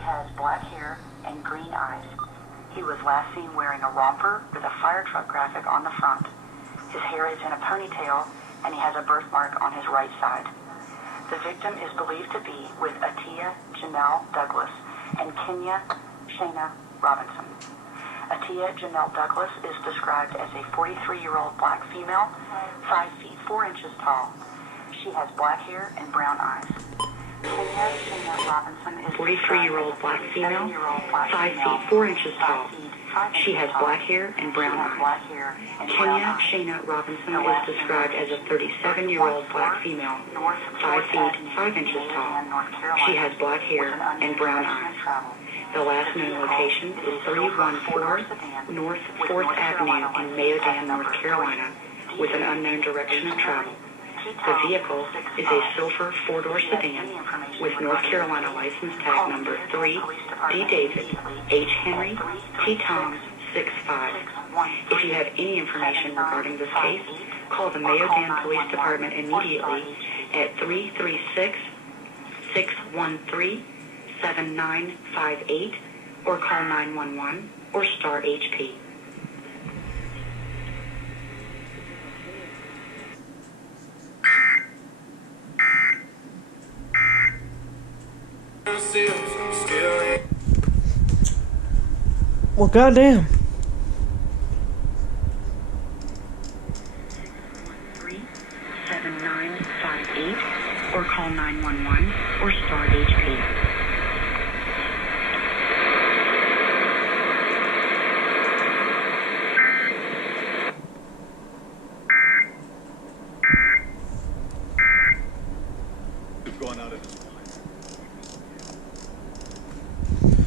has black hair and green eyes. He was last seen wearing a romper with a fire truck graphic on the front. His hair is in a ponytail, and he has a birthmark on his right side. The victim is believed to be with Atia Janelle Douglas and Kenya Shana Robinson. Atia Janelle Douglas is described as a 43-year-old black female, 5 feet 4 inches tall. She has black hair and brown eyes. Kenya Shana Robinson is 43-year-old black female, 5 feet 4 inches tall. She has black hair and brown eyes. Kenya Shana Robinson is described as a 37-year-old black female, 5 feet 5 inches tall. She has black hair and brown eyes. The last known location is 314 North 4th Avenue in Mayodan, North Carolina, with an unknown direction of travel. The vehicle is a silver 4-door sedan with North Carolina license tag number 3 D David H Henry T Tom 65. If you have any information regarding this case, call the Mayodan Police Department immediately at 336-613-7958 or call 911 or star HP. Well, goddamn. 7958 or call 911 or star HP. Going out of